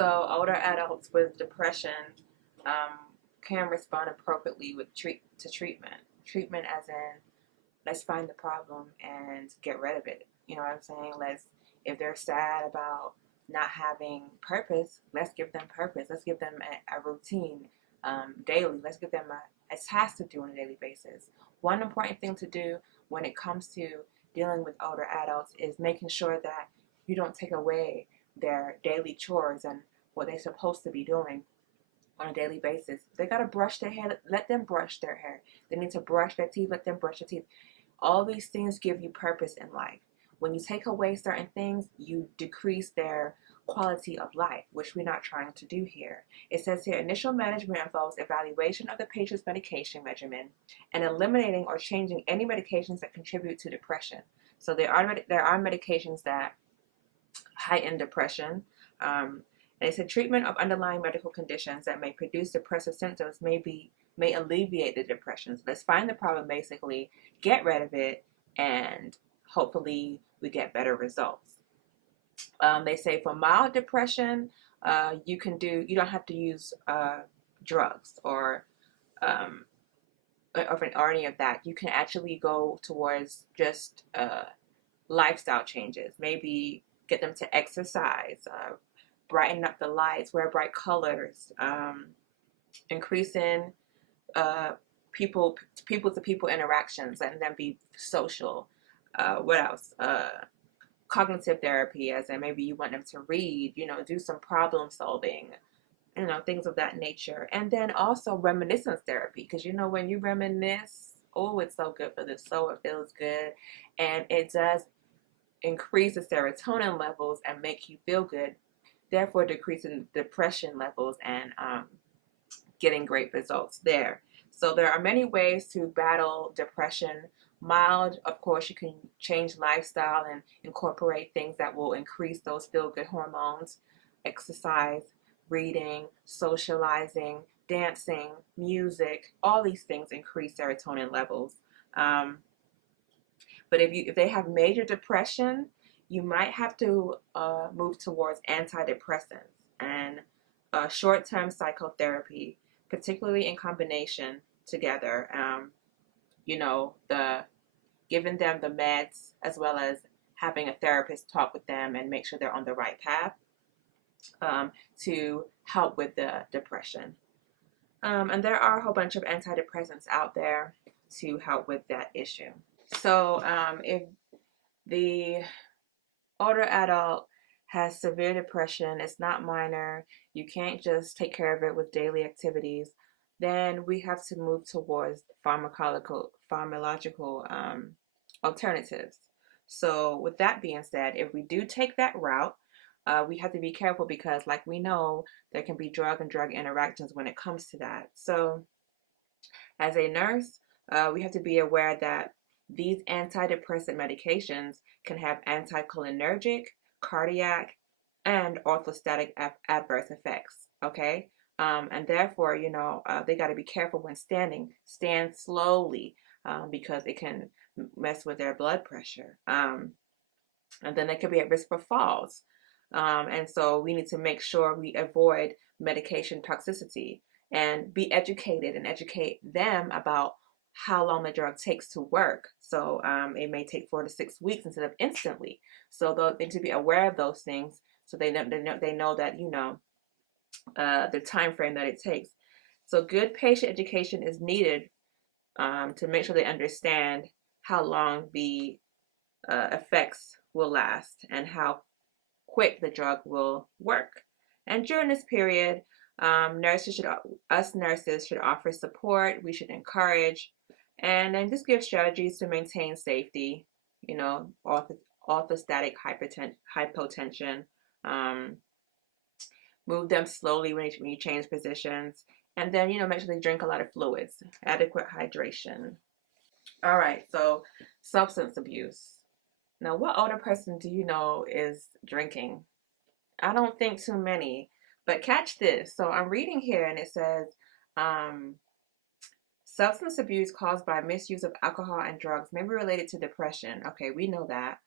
So older adults with depression um, can respond appropriately with treatment. Treatment as in, let's find the problem and get rid of it. You know what I'm saying? If they're sad about not having purpose, let's give them purpose. Let's give them a routine daily. Let's give them a task to do on a daily basis. One important thing to do when it comes to dealing with older adults is making sure that you don't take away their daily chores and what they're supposed to be doing on a daily basis. They gotta brush their hair, let them brush their hair. They need to brush their teeth, let them brush their teeth. All these things give you purpose in life. When you take away certain things, you decrease their quality of life, which we're not trying to do here. It says here, initial management involves evaluation of the patient's medication regimen and eliminating or changing any medications that contribute to depression. So there are medications that heighten depression. And it said treatment of underlying medical conditions that may produce depressive symptoms may alleviate the depression. So let's find the problem basically, get rid of it, and hopefully we get better results. They say for mild depression, you don't have to use drugs or any of that. You can actually go towards just lifestyle changes. Maybe get them to exercise, brighten up the lights, wear bright colors, increasing people to people interactions, and then be social. What else? Cognitive therapy, as in maybe you want them to read, do some problem solving, things of that nature. And then also reminiscence therapy, because when you reminisce, oh, it's so good for the soul. It feels good, and it does increase the serotonin levels and make you feel good, therefore decreasing depression levels and getting great results there. So there are many ways to battle depression. Mild, of course, you can change lifestyle and incorporate things that will increase those feel-good hormones. Exercise, reading, socializing, dancing, music, all these things increase serotonin levels. But if they have major depression, you might have to move towards antidepressants and short-term psychotherapy, particularly in combination together. The giving them the meds as well as having a therapist talk with them and make sure they're on the right path to help with the depression. And there are a whole bunch of antidepressants out there to help with that issue. So if the older adult has severe depression, it's not minor, you can't just take care of it with daily activities, then we have to move towards pharmacological alternatives. So with that being said, if we do take that route, we have to be careful because, like we know, there can be drug and drug interactions when it comes to that. So as a nurse, we have to be aware that these antidepressant medications can have anticholinergic, cardiac, and orthostatic adverse effects, okay? And therefore, they got to be careful when standing. Stand slowly because it can mess with their blood pressure. And then they could be at risk for falls. And so we need to make sure we avoid medication toxicity and be educated and educate them about how long the drug takes to work. So it may take 4 to 6 weeks instead of instantly. So they need to be aware of those things so they know that, the time frame that it takes. So good patient education is needed to make sure they understand how long the effects will last and how quick the drug will work. And during this period, us nurses should offer support. We should encourage and then just give strategies to maintain safety, orthostatic hypotension, move them slowly when you change positions, and then, make sure they drink a lot of fluids, adequate hydration. All right, so substance abuse. Now, what older person do you know is drinking? I don't think too many, but catch this. So I'm reading here and it says, substance abuse caused by misuse of alcohol and drugs may be related to depression. Okay, we know that.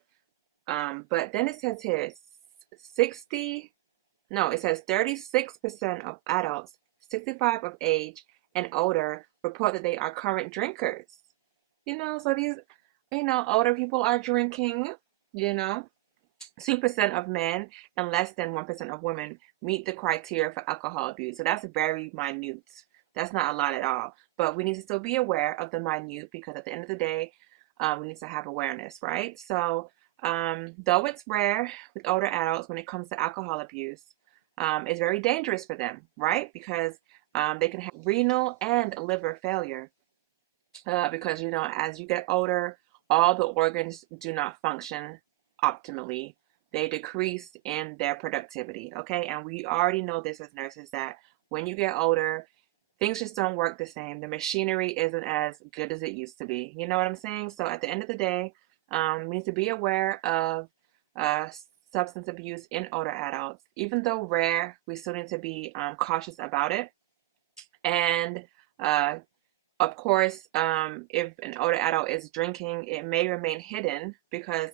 But then it says here, No, it says 36% of adults 65 of age and older report that they are current drinkers. So these, older people are drinking, you know. 2% of men and less than 1% of women meet the criteria for alcohol abuse. So that's very minute. That's not a lot at all. But we need to still be aware of the minute because at the end of the day, we need to have awareness, right? So, though it's rare with older adults when it comes to alcohol abuse, it's very dangerous for them, right? Because they can have renal and liver failure. Because, as you get older, all the organs do not function optimally. They decrease in their productivity, okay? And we already know this as nurses that when you get older, things just don't work the same. The machinery isn't as good as it used to be. You know what I'm saying? So at the end of the day, we need to be aware of uh, substance abuse in older adults. Even though rare, we still need to be cautious about it. And uh, of course, if an older adult is drinking, it may remain hidden because,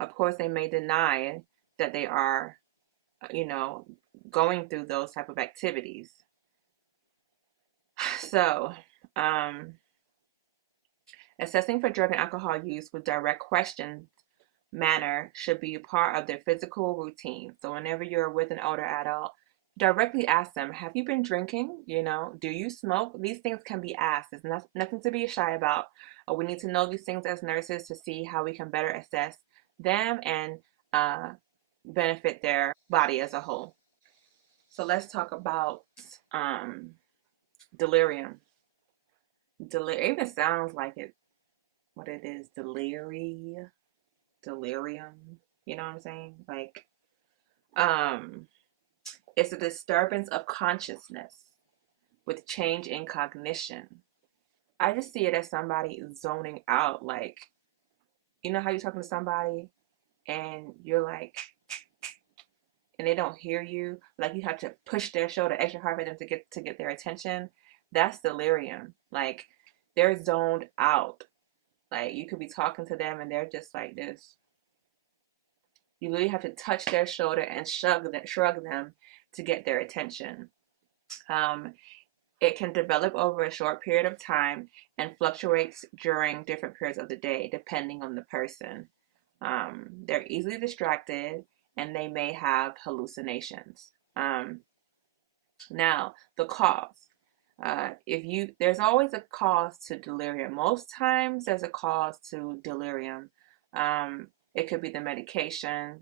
of course, they may deny that they are, you know, going through those type of activities. So, assessing for drug and alcohol use with direct questions manner should be part of their physical routine. So whenever you're with an older adult, directly ask them, have you been drinking? Do you smoke? These things can be asked. There's nothing to be shy about. We need to know these things as nurses to see how we can better assess them and benefit their body as a whole. So let's talk about delirium. Delirium even sounds like what it is, delirium. You know what I'm saying? Like, it's a disturbance of consciousness with change in cognition. I just see it as somebody zoning out. Like, you know how you're talking to somebody and you're like, and they don't hear you. Like you have to push their shoulder extra hard for them to get their attention. That's delirium. Like they're zoned out. Like you could be talking to them and they're just like this. You really have to touch their shoulder and shrug them to get their attention. It can develop over a short period of time and fluctuates during different periods of the day, depending on the person. They're easily distracted and they may have hallucinations. Now, the cause. There's always a cause to delirium. Most times, there's a cause to delirium. It could be the medication.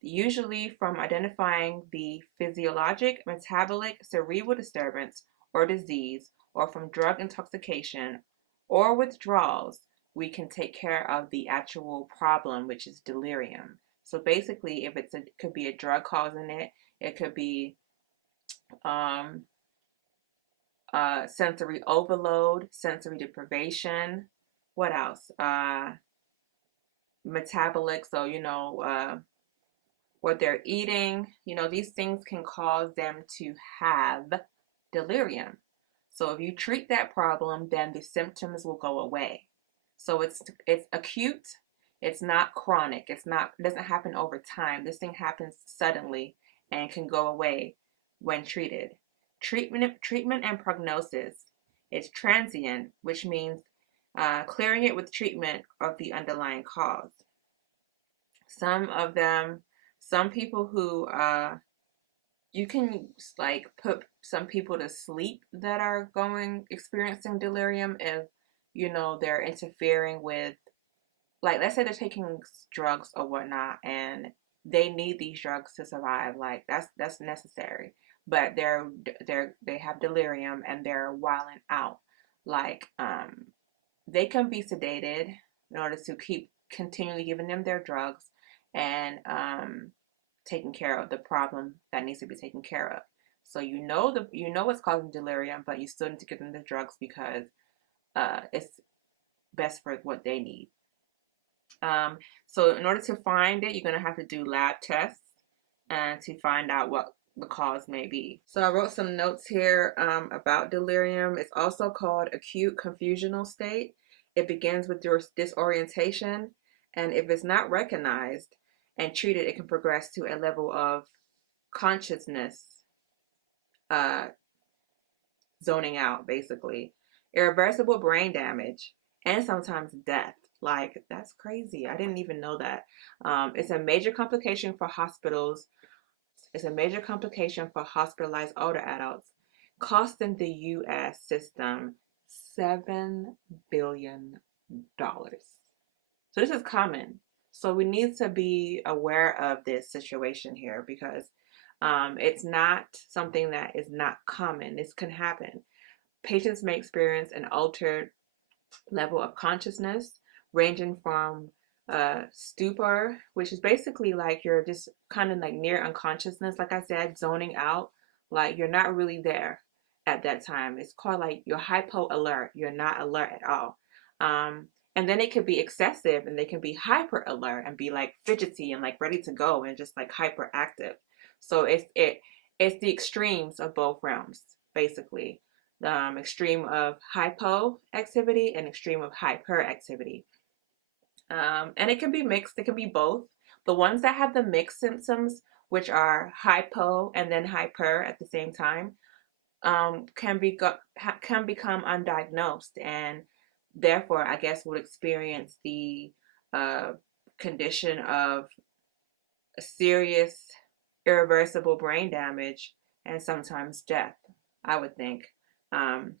Usually from identifying the physiologic, metabolic, cerebral disturbance or disease, or from drug intoxication or withdrawals, we can take care of the actual problem, which is delirium. So basically, if it could be a drug causing it, it could be um, sensory overload, sensory deprivation. What else? Metabolic, so what they're eating, these things can cause them to have delirium. So if you treat that problem, then the symptoms will go away. So it's acute, it's not chronic, it doesn't happen over time. This thing happens suddenly and can go away when treated. Treatment and prognosis. It's transient, which means clearing it with treatment of the underlying cause. Some people who you can like put some people to sleep that are experiencing delirium if they're interfering with, like, let's say they're taking drugs or whatnot and they need these drugs to survive. Like that's necessary, but they have delirium and they're wilding out. Like they can be sedated in order to keep continually giving them their drugs and taking care of the problem that needs to be taken care of. So what's causing delirium, but you still need to give them the drugs because it's best for what they need. So in order to find it, you're gonna have to do lab tests and to find out what the cause may be. So I wrote some notes here about delirium. It's also called acute confusional state. It begins with your disorientation, and if it's not recognized and treated, it can progress to a level of consciousness uh, zoning out, basically. Irreversible brain damage and sometimes death. Like, that's crazy. I didn't even know that. It's a major complication for hospitals. It's a major complication for hospitalized older adults, costing the U.S. system $7 billion. So this is common. So we need to be aware of this situation here because it's not something that is not common. This can happen. Patients may experience an altered level of consciousness, ranging from stupor, which is basically like you're just kind of like near unconsciousness, like I said, zoning out, like you're not really there at that time. It's called like you're hypo alert. You're not alert at all. And then it could be excessive, and they can be hyper alert and be like fidgety and like ready to go and just like hyperactive. So it's the extremes of both realms, basically. Extreme of hypoactivity and extreme of hyperactivity. And it can be mixed, it can be both. The ones that have the mixed symptoms, which are hypo and then hyper at the same time, can become undiagnosed and therefore, I guess, would experience the uh, condition of serious, irreversible brain damage and sometimes death, I would think. Um,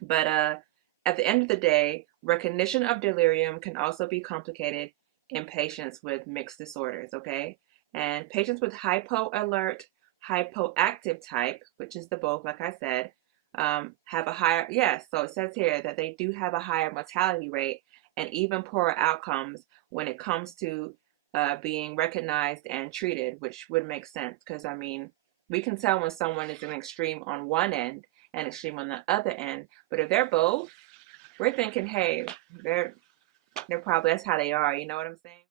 but at the end of the day, recognition of delirium can also be complicated in patients with mixed disorders, okay? And patients with hypoalert, hypoactive type, which is the both, like I said, have a higher, yes, so it says here that they do have a higher mortality rate and even poorer outcomes when it comes to being recognized and treated, which would make sense because, I mean, we can tell when someone is an extreme on one end and extreme on the other end. But if they're both, we're thinking, hey, they're probably, that's how they are. You know what I'm saying?